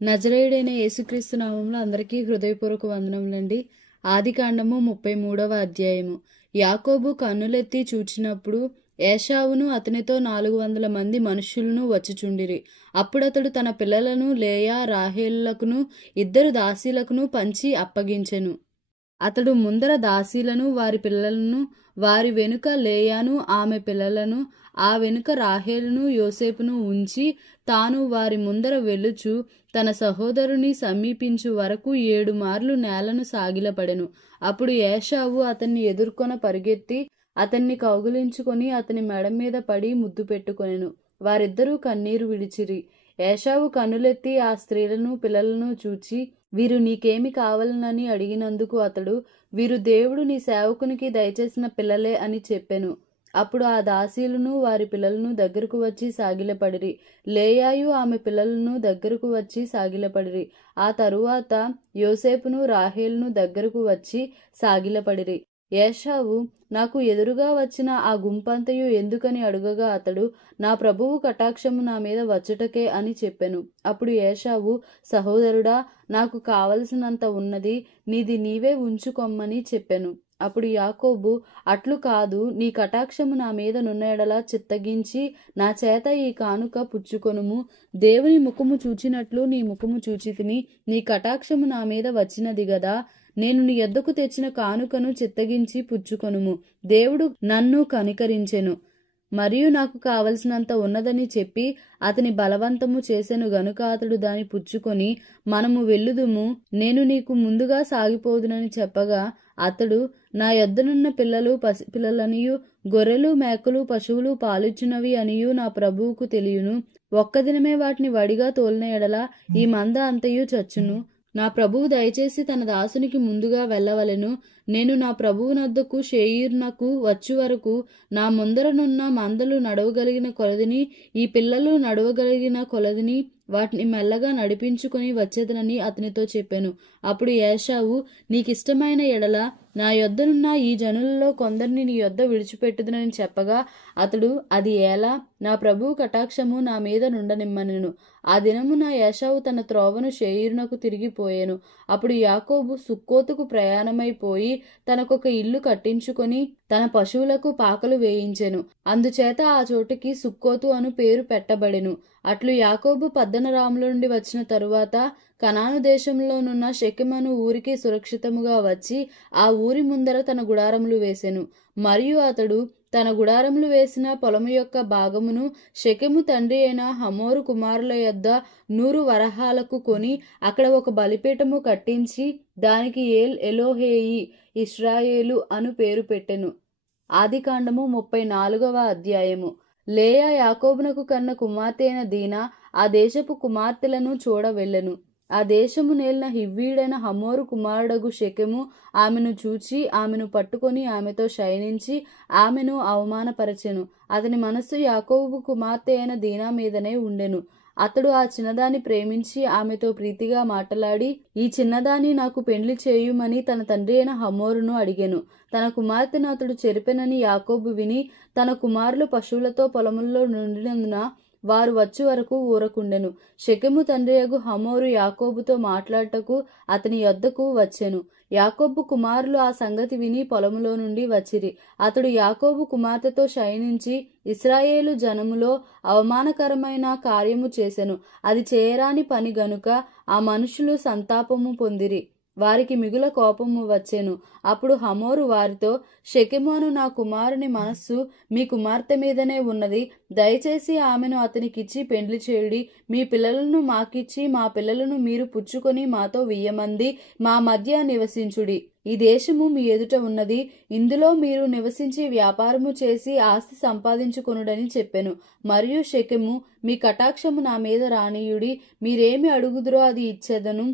నజరేయుడైన యేసుక్రీస్తు నామములో అందరికీ హృదయపూర్వక వందనములండి. ఆదికాండము 33వ అధ్యాయము. యాకోబు కన్నులెత్తి చూచినప్పుడు ఏశావును అతనితో 400 మంది మనుష్యులను వచ్చుచుండిరి. అప్పుడతడు తన పిల్లలను లేయా రాహేలులకును 2 దాసీలకును పంచి అప్పగించెను. అతడు ముందర దాసీలను వారి పిల్లలను, వారి వెనుక లేయాను ఆమె పిల్లలను, ఆ వెనుక రాహేలును యోసేపును ఉంచి తాను వారి ముందర వెళ్ళుచు తన సహోదరుని సమీపించు వరకు 7 మార్లు నేలను సాగిలపడెను. అప్పుడు ఏశావు అతన్ని ఎదుర్కొన పరుగెత్తి అతన్ని కౌగిలించుకొని అతని మెడ మీద పడి ముద్దు పెట్టుకొనెను. వారిద్దరూ కన్నీరు విడిచిరి. ఏశావు కన్నులెత్తి ఆ స్త్రీలను పిల్లలను చూచి, వీరు నీకేమి కావాలనని అడిగినందుకు అతడు, వీరు దేవుడు నీ సేవకునికి దయచేసిన పిల్లలే అని చెప్పెను. అప్పుడు ఆ దాసీలను వారి పిల్లలను దగ్గరకు వచ్చి సాగిలపడిరి. లేయాయు ఆమె పిల్లలను దగ్గరకు వచ్చి సాగిలపడిరి. ఆ తరువాత యోసేపును రాహేలును దగ్గరకు వచ్చి సాగిలపడిరి. ఏశావు నాకు ఎదురుగా వచ్చిన ఆ గుంపంతయు ఎందుకని అడుగగా అతడు, నా ప్రభువు కటాక్షము నా మీద వచ్చుటకే అని చెప్పెను. అప్పుడు ఏశావు, సహోదరుడా, నాకు కావలసినంత ఉన్నది, నీది నీవే ఉంచుకొమ్మని చెప్పెను. అప్పుడు యాకోబు, అట్లు కాదు, నీ కటాక్షము నా మీద నున్న ఎడల చిత్తగించి నా చేత ఈ కానుక పుచ్చుకొనుము. దేవుని ముఖము చూచినట్లు నీ ముఖము చూచితిని, నీ కటాక్షము నా మీద వచ్చినది గదా. నేను నీ యొద్దకు తెచ్చిన కానుకను చిత్తగించి పుచ్చుకొనుము. దేవుడు నన్ను కనికరించెను మరియు నాకు కావలసినంత ఉన్నదని చెప్పి అతని బలవంతము చేసెను గనుక అతడు దాని పుచ్చుకొని, మనము వెళ్ళుదుము, నేను నీకు ముందుగా సాగిపోదునని చెప్పగా అతడు, నా యొద్దనున్న పిల్లలు పసిపిల్లలనియు గొర్రెలు మేకలు పశువులు పాలిచ్చునవి అనియు నా ప్రభువుకు తెలియను. ఒక్క దినమే వాటిని వడిగా తోలిన ఎడల ఈ మంద అంతయు చచ్చును. నా ప్రభువు దయచేసి తన దాసునికి ముందుగా వెళ్ళవలెను. నేను నా ప్రభువునద్దకు షేయీరునకు వచ్చు వరకు నా ముందరనున్న మందలు నడవగలిగిన కొలదిని, ఈ పిల్లలు నడవగలిగిన కొలదిని వాటిని మెల్లగా నడిపించుకొని వచ్చేదనని అతనితో చెప్పాను. అప్పుడు ఏశావు, నీకిష్టమైన ఎడల నా యొద్దనున్న ఈ జనులలో కొందరిని నీ యొద్ద విడిచిపెట్టుదునని చెప్పగా అతడు, అది ఎలా, నా ప్రభువు కటాక్షము నా మీద నుండనిమ్మనెను. ఆ దినమున ఏశావు తన త్రోవను షేయీరునకు తిరిగిపోయెను. అప్పుడు యాకోబు సుక్కోతుకు ప్రయాణమైపోయి తనకొక ఇల్లు కట్టించుకొని తన పశువులకు పాకలు వేయించెను. అందుచేత ఆ చోటుకి సుక్కోతు అను పేరు పెట్టబడెను. అట్లు యాకోబు పద్దనరాముల నుండి వచ్చిన తరువాత కనాను దేశంలోనున్న షెకెమను ఊరికి సురక్షితముగా వచ్చి ఆ ఊరి ముందర తన గుడారములు వేసెను. మరియు అతడు తన గుడారములు వేసిన పొలము యొక్క భాగమును షెకెము తండ్రి అయిన హమోరు కుమారుల యొద్ద 100 వరహాలకు కొని అక్కడ ఒక బలిపీఠము కట్టించి దానికి ఏల్ ఎలోహేయి ఇశ్రాయేలు అను పేరు పెట్టెను. ఆదికాండము 34వ అధ్యాయము. లేయా యాకోబునకు కన్న కుమార్తె అయిన దీనా ఆ దేశపు కుమార్తెలను చూడ వెళ్ళెను. ఆ దేశము నేలిన హివ్వీడైన హమోరు కుమారుడగు షెకెము ఆమెను చూచి ఆమెను పట్టుకొని ఆమెతో శయనించి ఆమెను అవమానపరచెను. అతని మనస్సు యాకోబు కుమార్తె అయిన దీనా మీదనే ఉండెను. అతడు ఆ చిన్నదాన్ని ప్రేమించి ఆమెతో ప్రీతిగా మాటలాడి, ఈ చిన్నదాన్ని నాకు పెండ్లి చేయుమని తన తండ్రి అయిన హమోరును అడిగెను. తన కుమార్తెను అతడు చెరిపెనని యాకోబు విని తన కుమారులు పశువులతో పొలముల్లో నుండినందున వారు వచ్చు వరకు ఊరకుండెను. షెకెము తండ్రియగు హమోరు యాకోబుతో మాట్లాడటకు అతని యొద్దకు వచ్చెను. యాకోబు కుమారులు ఆ సంగతి విని పొలములో నుండి వచ్చిరి. అతడు యాకోబు కుమార్తెతో శయనించి ఇశ్రాయేలు జనములో అవమానకరమైన కార్యము చేసెను. అది చేయరాని పని గనుక ఆ మనుషులు సంతాపము పొందిరి. వారికి మిగుల కోపము వచ్చెను. అప్పుడు హమోరు వారితో, షెకెము అను నా కుమారుని మనస్సు మీ కుమార్తె మీదనే ఉన్నది. దయచేసి ఆమెను అతనికిచ్చి పెండ్లి చేయుడి. మీ పిల్లలను మాకిచ్చి మా పిల్లలను మీరు పుచ్చుకొని మాతో వియ్యమంది మా మధ్య నివసించుడి. ఈ దేశము మీ ఎదుట ఉన్నది. ఇందులో మీరు నివసించి వ్యాపారము చేసి ఆస్తి సంపాదించుకొనుడని చెప్పెను. మరియు షెకెము, మీ కటాక్షము నా మీద రానీయుడి. మీరేమి అడుగుదురో అది ఇచ్చేదను.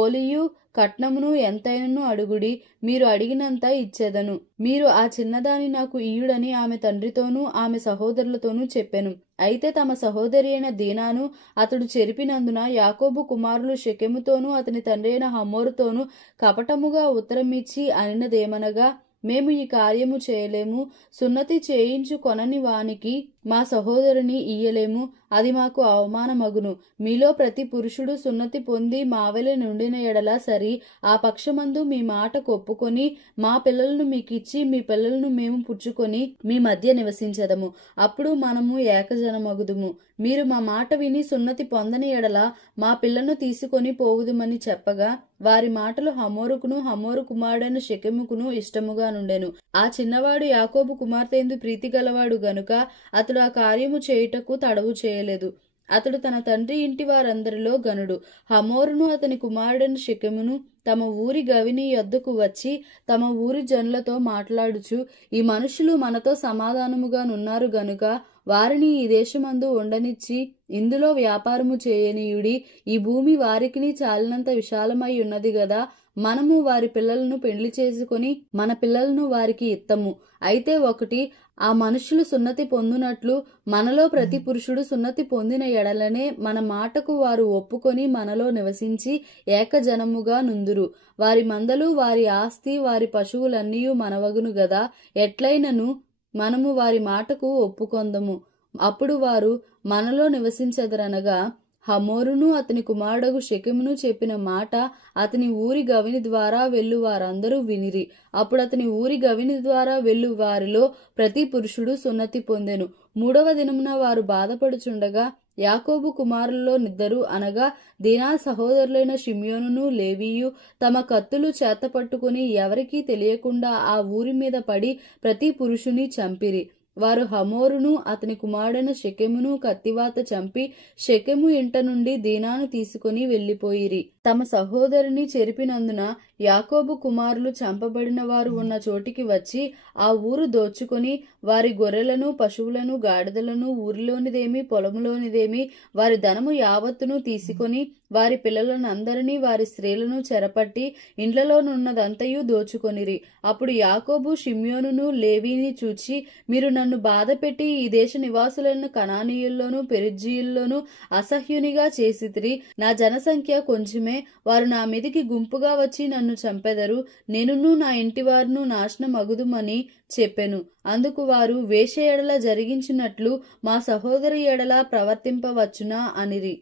ఓలియు కట్నమును ఎంతైనను అడుగుడి, మీరు అడిగినంత ఇచ్చేదను. మీరు ఆ చిన్నదాని నాకు ఇయ్యుడని ఆమె తండ్రితోనూ ఆమె సహోదరులతోనూ చెప్పెను. అయితే తమ సహోదరి అయిన దీనాను అతడు చెరిపినందున యాకోబు కుమారులు షెకెముతోనూ అతని తండ్రి అయిన హమోరుతోనూ కపటముగా ఉత్తరమిచ్చి అనినదేమనగా, మేము ఈ కార్యము చేయలేము. సున్నతి చేయించు కొనని వానికి మా సహోదరుని ఇయ్యలేము. అది మాకు అవమానమగును. మీలో ప్రతి పురుషుడు సున్నతి పొంది మావెల నుండిన ఎడల సరి, ఆ పక్షమందు మీ మాట ఒప్పుకొని మా పిల్లలను మీకిచ్చి మీ పిల్లలను మేము పుచ్చుకొని మీ మధ్య నివసించదము. అప్పుడు మనము ఏకజనమగుదుము. మీరు మా మాట విని సున్నతి పొందని ఎడల మా పిల్లను తీసుకొని పోవుదుమని చెప్పగా, వారి మాటలు హమోరుకును హమోరు కుమారుడైన షెకెముకును ఇష్టముగా నుండెను. ఆ చిన్నవాడు యాకోబు కుమార్తెయందు ప్రీతి గలవాడు గనుక అతడు ఆ కార్యము చేయుటకు తడవు చేయలేదు. అతడు తన తండ్రి ఇంటి వారందరిలో గనుడు. హమోరును అతని కుమారుడైన షెకెమును తమ ఊరి గవిని యొద్దకు వచ్చి తమ ఊరి జనులతో మాట్లాడుచు, ఈ మనుషులు మనతో సమాధానముగా నున్నారు గనుక వారిని ఈ దేశమందు ఉండనిచ్చి ఇందులో వ్యాపారము చేయనీయుడి. ఈ భూమి వారికిని చాలినంత విశాలమై ఉన్నది గదా. మనము వారి పిల్లలను పెండ్లి చేసుకొని మన పిల్లలను వారికి ఇత్తము. అయితే ఒకటి, ఆ మనుషులు సున్నతి పొందునట్లు మనలో ప్రతి పురుషుడు సున్నతి పొందిన ఎడలనే మన మాటకు వారు ఒప్పుకొని మనలో నివసించి ఏకజనముగా నుందురు. వారి మందలు వారి ఆస్తి వారి పశువులన్నీ మనవగును గదా. ఎట్లయినను మనము వారి మాటకు ఒప్పుకొందము. అప్పుడు వారు మనలో నివసించెదరనగా హమోరును అతని కుమారుడగు షెకెమును చెప్పిన మాట అతని ఊరి గవిని ద్వారా వెళ్ళు వారందరూ వినిరి. అప్పుడు అతని ఊరి గవిని ద్వారా వెళ్ళు వారిలో ప్రతి పురుషుడు సున్నతి పొందెను. 3వ దినమున వారు బాధపడుచుండగా యాకోబు కుమారులలో నిద్దరు అనగా దీనా సహోదరులైన షిమ్యోనును లేవీయు తమ కత్తులు చేతపట్టుకుని ఎవరికీ తెలియకుండా ఆ ఊరి మీద పడి ప్రతి పురుషుని చంపిరి. వారు హమోరును అతని కుమారుడైన షెకెమును కత్తివాత చంపి షెకెము ఇంట నుండి దీనాను తీసుకుని వెళ్లిపోయిరి. తమ సహోదరుని చెరిపినందున యాకోబు కుమారులు చంపబడిన వారు ఉన్న చోటికి వచ్చి ఆ ఊరు దోచుకొని వారి గొర్రెలను పశువులను గాడిదలను ఊరిలోనిదేమి పొలములోనిదేమి వారి ధనము యావత్తును తీసుకొని వారి పిల్లలను అందరినీ వారి స్త్రీలను చెరపట్టి ఇండ్లలోనున్నదంతయు దోచుకొనిరి. అప్పుడు యాకోబు షిమ్యోనును లేవీని చూచి, మీరు నన్ను బాధపెట్టి ఈ దేశ నివాసులైన కనానీయుల్లోను పెరిజ్జీయుల్లోను అసహ్యునిగా చేసితిరి. నా జనసంఖ్య కొంచెమే, వారు నా మీదికి గుంపుగా వచ్చి నన్ను చంపెదరు. నేనును నా ఇంటివారును నాశనం అగుదుమని చెప్పెను. అందుకు వారు వేశ్య ఎడల జరిగించినట్లు మా సహోదరి ఎడల ప్రవర్తింపవచ్చునా అనిరి.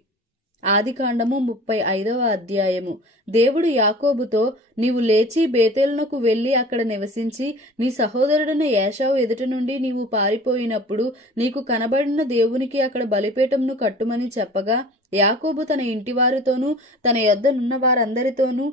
ఆదికాండము 35వ అధ్యాయము. దేవుడు యాకోబుతో, నీవు లేచి బేతేలునకు వెళ్లి అక్కడ నివసించి నీ సహోదరుడైన ఏశావు ఎదుట నుండి నీవు పారిపోయినప్పుడు నీకు కనబడిన దేవునికి అక్కడ బలిపీఠమును కట్టుమని చెప్పగా, యాకోబు తన ఇంటివారితోనూ తన యొద్దనున్న వారందరితోనూ,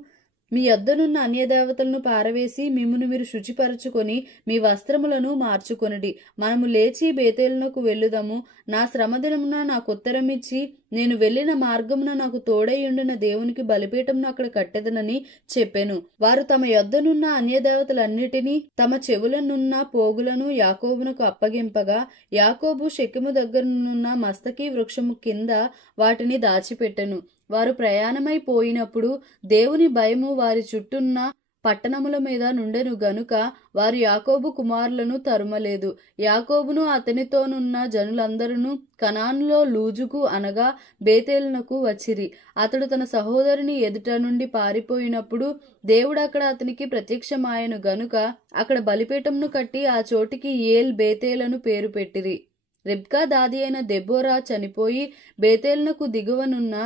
మీ యొద్దనున్న అన్యదేవతలను పారవేసి మిమ్మును మీరు శుచిపరచుకొని మీ వస్త్రములను మార్చుకొనిడి. మనము లేచి బేతేలునకు వెళ్ళుదము. నా శ్రమదినమున నాకు ఉత్తరమిచ్చి నేను వెళ్లిన మార్గమున నాకు తోడైయుండిన దేవునికి బలిపీఠమును అక్కడ కట్టెదనని చెప్పెను. వారు తమ యొద్దనున్న అన్యదేవతలన్నిటినీ తమ చెవులనున్న పోగులను యాకోబునకు అప్పగింపగా, యాకోబు షెకెము దగ్గరనున్న మస్తకి వృక్షము కింద వాటిని దాచిపెట్టెను. వారు ప్రయాణమై పోయినప్పుడు దేవుని భయము వారి చుట్టూన్న పట్టణముల మీద నుండెను గనుక వారు యాకోబు కుమారులను తరుమలేదు. యాకోబును అతనితోనున్న జనులందరూ కనానులో లూజుకు అనగా బేతేలునకు వచ్చిరి. అతడు తన సహోదరుని ఎదుట నుండి పారిపోయినప్పుడు దేవుడు అక్కడ అతనికి ప్రత్యక్షమాయెను గనుక అక్కడ బలిపీఠమును కట్టి ఆ చోటికి ఏల్ బేతేలను పేరు పెట్టిరి. రిబ్కా దాది అయిన దెబోరా చనిపోయి బేతేలునకు దిగువనున్న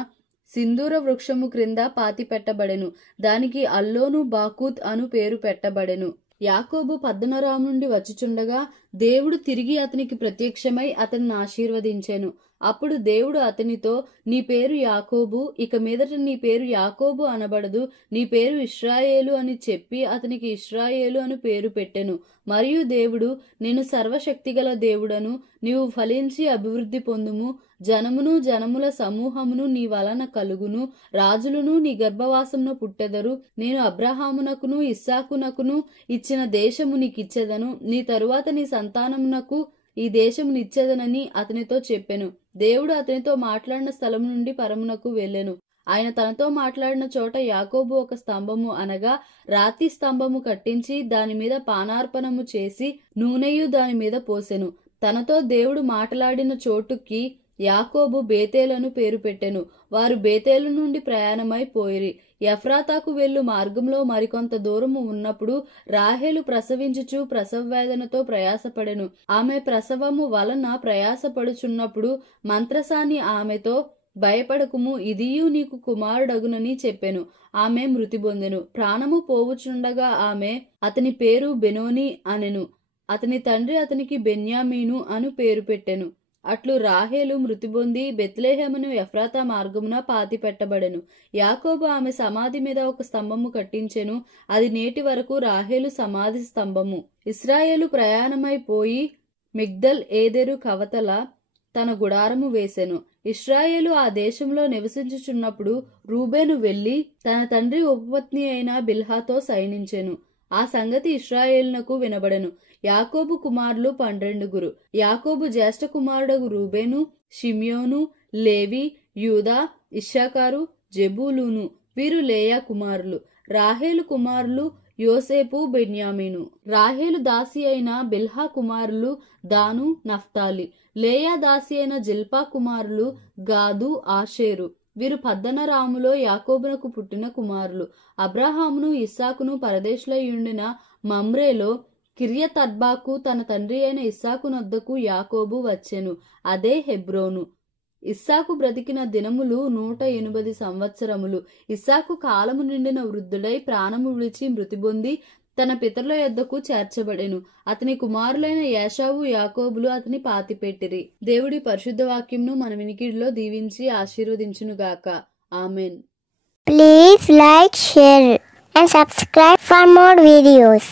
సింధూర వృక్షము క్రింద పాతి పెట్టబడెను. దానికి అల్లోను బాకూత్ అను పేరు పెట్టబడెను. యాకోబు పద్దనరాము నుండి వచ్చుచుండగా దేవుడు తిరిగి అతనికి ప్రత్యక్షమై అతన్ని ఆశీర్వదించెను. అప్పుడు దేవుడు అతనితో, నీ పేరు యాకోబు, ఇక మీదట నీ పేరు యాకోబు అనబడదు, నీ పేరు ఇశ్రాయేలు అని చెప్పి అతనికి ఇశ్రాయేలు అని పేరు పెట్టెను. మరియు దేవుడు, నేను సర్వశక్తిగల దేవుడను, నీవు ఫలించి అభివృద్ధి పొందుము, జనమును జనముల సమూహమును నీ వలన కలుగును, రాజులను నీ గర్భవాసమున పుట్టెదరు. నేను అబ్రహామునకును ఇస్సాకునకును ఇచ్చిన దేశము నీకిచ్చెదను, నీ తరువాత నీ సంతానమునకు ఈ దేశము నిచ్చెదనని అతనితో చెప్పెను. దేవుడు అతనితో మాట్లాడిన స్థలము నుండి పరమునకు వెళ్ళెను. ఆయన తనతో మాట్లాడిన చోట యాకోబు ఒక స్తంభము అనగా రాతి స్తంభము కట్టించి దాని మీద పానార్పణము చేసి నూనెయు దాని మీద పోసెను. తనతో దేవుడు మాట్లాడిన చోటుకి యాకోబు బేతేలను పేరు పెట్టెను. వారు బేతేలు నుండి ప్రయాణమై పోయిరి. ఎఫ్రాతాకు వెళ్ళు మార్గంలో మరికొంత దూరము ఉన్నప్పుడు రాహేలు ప్రసవించుచు ప్రసవ వేదనతో ప్రయాసపడెను. ఆమె ప్రసవము వలన ప్రయాసపడుచున్నప్పుడు మంత్రసాని ఆమెతో, భయపడకుము, ఇదియు నీకు కుమారుడగునని చెప్పెను. ఆమె మృతి పొందెను. ప్రాణము పోవుచుండగా ఆమె అతని పేరు బెనోని అనెను. అతని తండ్రి అతనికి బెన్యామీను అను పేరు పెట్టెను. అట్లు రాహేలు మృతి పొంది బెత్లెహేమును ఎఫ్రాతా మార్గమున పాతి పెట్టబడెను. యాకోబు ఆమె సమాధి మీద ఒక స్తంభము కట్టించెను. అది నేటి వరకు రాహేలు సమాధి స్తంభము. ఇశ్రాయేలు ప్రయాణమైపోయి మిగ్దల్ ఏదెరు కవతల తన గుడారము వేసెను. ఇశ్రాయేలు ఆ దేశంలో నివసించుచున్నప్పుడు రూబేను వెళ్లి తన తండ్రి ఉపపత్ని అయిన బిల్హాతో సైనించెను. ఆ సంగతి ఇశ్రాయేలునకు వినబడెను. యాకోబు కుమారులు 12. యాకోబు జ్యేష్ఠ కుమారుడగు రూబేను, షిమ్యోను, లేవి, యూదా, ఇశ్శాకారు, జెబూలూను వీరు లేయా కుమారులు. రాహేలు కుమారులు యోసేపు, బెన్యామీను. రాహేలు దాసి అయిన బిల్హా కుమారులు దాను, నఫ్తాలి. లేయా దాసి అయిన జిల్పా కుమారులు గాదు, ఆషేరు. వీరు పద్దనరాములో యాకోబునకు పుట్టిన కుమారులు. అబ్రహామును ఇస్సాకును పరదేశులయుండిన మమ్రేలో కిర్యతర్బాకు తన తండ్రి అయిన ఇస్సాకు నొద్దకు యాకోబు వచ్చెను. అదే హెబ్రోను. ఇస్సాకు బ్రతికిన దినములు 180 సంవత్సరములు. ఇస్సాకు కాలము నిండిన వృద్ధుడై ప్రాణము విడిచి మృతి పొంది తన పితరుల యొద్దకు చేర్చబడెను. అతని కుమారులైన ఏశావు, యాకోబులు అతని పాతిపెట్టిరి. దేవుడి పరిశుద్ధ వాక్యంను మన వినికిడిలో దీవించి ఆశీర్వదించునుగాక. Amen. Please like, share and subscribe for more videos.